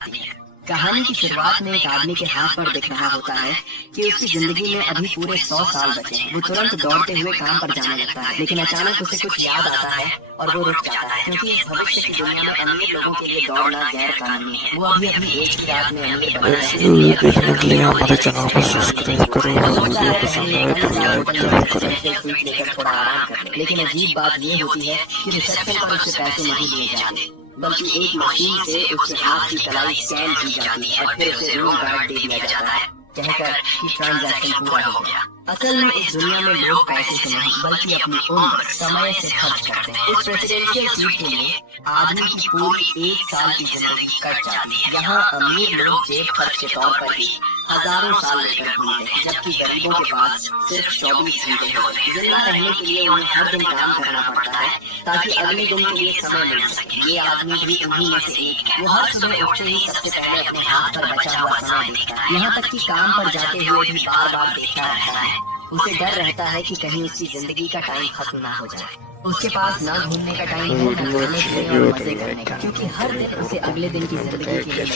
कहानी की शुरुआत में एक आदमी के हाथ पर दिख रहा होता है कि उसकी जिंदगी में अभी पूरे 100 साल बचे हैं। वो तुरंत दौड़ते हुए काम पर जाने लगता है, लेकिन अचानक उसे कुछ याद आता है और वो रुक जाता है, क्योंकि इस भविष्य की दुनिया में अमीर लोगों के लिए दौड़ना गैर कानूनी है। वो अभी अपनी एक ही रात में अमीर बना है। देखने के लिए हमारे चैनल को सब्सक्राइब करें और वीडियो पसंद आए तो लाइक जरूर करें। लेकर थोड़ा आराम कर ले। लेकिन अजीब बात ये होती है कि रिसेप्शन पर उससे पैसे नहीं लिए जाते, बल्कि एक मशीन से उसके हाथ की तलाई स्कैन की जाती है और फिर उसे रूम कार्ड दे दिया जाता है, कहकर कि ट्रांजैक्शन पूरा हो गया। असल में इस दुनिया में लोग पैसे से नहीं बल्कि अपनी उम्र समय से खर्च करते हैं। इस प्रेसिडेंशियल सीट के लिए आदमी की पूरी 1 साल की जिंदगी कट जाती है। यहाँ अमीर लोग जेब खर्च के तौर पर ही हजारों साल लेकर घूमते हैं, जबकि गरीबों के पास सिर्फ 24 घंटे होते हैं। जिंदा रहने के लिए उन्हें हर दिन काम करना पड़ता है ताकि अगले दिन के लिए समय मिल सके। ये आदमी भी उन्हीं में से एक है। वो हर सुबह उठते ही सबसे पहले अपने हाथ पर बचा हुआ समय देखता है, यहाँ तक कि काम पर जाते हुए भी बार बार देखता रहता है। उसे डर रहता है कि कहीं उसकी जिंदगी का टाइम खत्म ना हो जाए। उसके पास न घूमने का टाइम है, न खाने के लिए और मजे करने का, क्योंकि हर दिन उसे अगले दिन की जिंदगी के लिए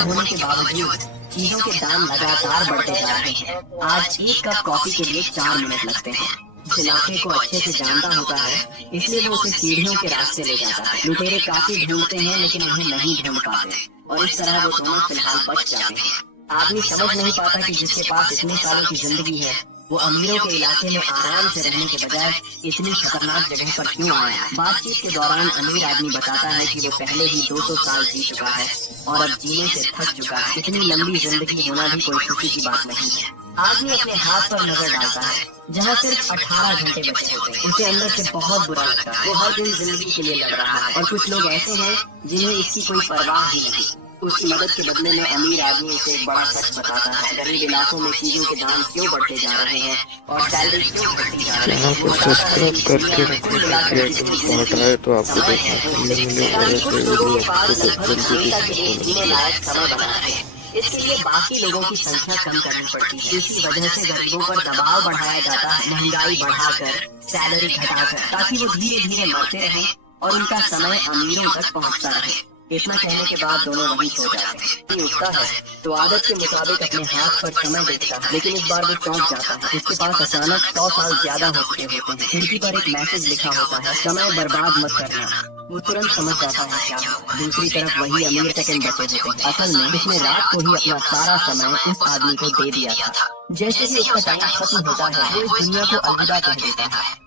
होने के बावजूद चीजों के दाम लगातार बढ़ते जा रहे हैं। आज एक कप कॉफी के लिए 4 मिनट लगते हैं। इस इलाके को अच्छे से जानता होता है, इसलिए वो उसे सीढ़ियों के रास्ते ले जाता है। लुटेरे काफी ढूंढते हैं लेकिन उन्हें नहीं ढूंढ पाते, और इस तरह वो दोनों फिलहाल बच जाते हैं। आदमी समझ नहीं पाता कि जिसके पास इतने सालों की जिंदगी है, वो अमीरों के इलाके में आराम से रहने के बजाय इतनी खतरनाक जगह पर क्यों आया। बातचीत के दौरान अमीर आदमी बताता है कि वो पहले ही 200 साल जी चुका है और अब जीने से थक चुका है। इतनी लंबी जिंदगी होना भी कोई खुशी की बात नहीं है। आदमी अपने हाथ पर नजर डालता है, जहाँ सिर्फ 18 घंटे बचे होते हैं। उसे अंदर से बहुत बुरा लगता है। वो हर दिन जिंदगी के लिए लड़ रहा है, और कुछ लोग ऐसे हैं जिन्हें इसकी कोई परवाह ही नहीं। उसकी मदद के बदले में अमीर आदमी उसे एक बड़ा सच बताता है। गरीब इलाकों में चीजों के दाम क्यों बढ़ते जा रहे हैं और सैलरी क्यों बढ़ती जा रही है। चैनल को सब्सक्राइब करके रखें ताकि अगर बहुत आए तो आपको देखने को मिलेंगे और ऐसे वीडियो आपको जल्दी दिखेंगे। इसके लिए बाकी लोगों की संख्या कम करनी पड़ती है। इसी वजह से गरीबों पर दबाव बढ़ाया जाता है, महंगाई बढ़ाकर, सैलरी घटाकर, ताकि वो धीरे धीरे मरते रहें और उनका समय अमीरों तक पहुंचता रहे। इतना कहने के बाद दोनों वहीं सो जाते हैं। उठता है तो आदत के मुताबिक अपने हाथ पर समय देखता है, लेकिन इस बार वो चौंक जाता है। उसके पास अचानक 100 साल ज्यादा हो चुके होते हैं। खिड़की पर एक मैसेज लिखा होता है, समय बर्बाद मत करना। वो तुरंत समझ जाता है क्या हुआ। दूसरी तरफ वही अमीर सेकंड बचे होते हैं। असल में उसने रात को ही अपना सारा समय उस आदमी को दे दिया था। जैसे ही उसका टाइम खत्म होता है, वो इस दुनिया को अलविदा कह देता है।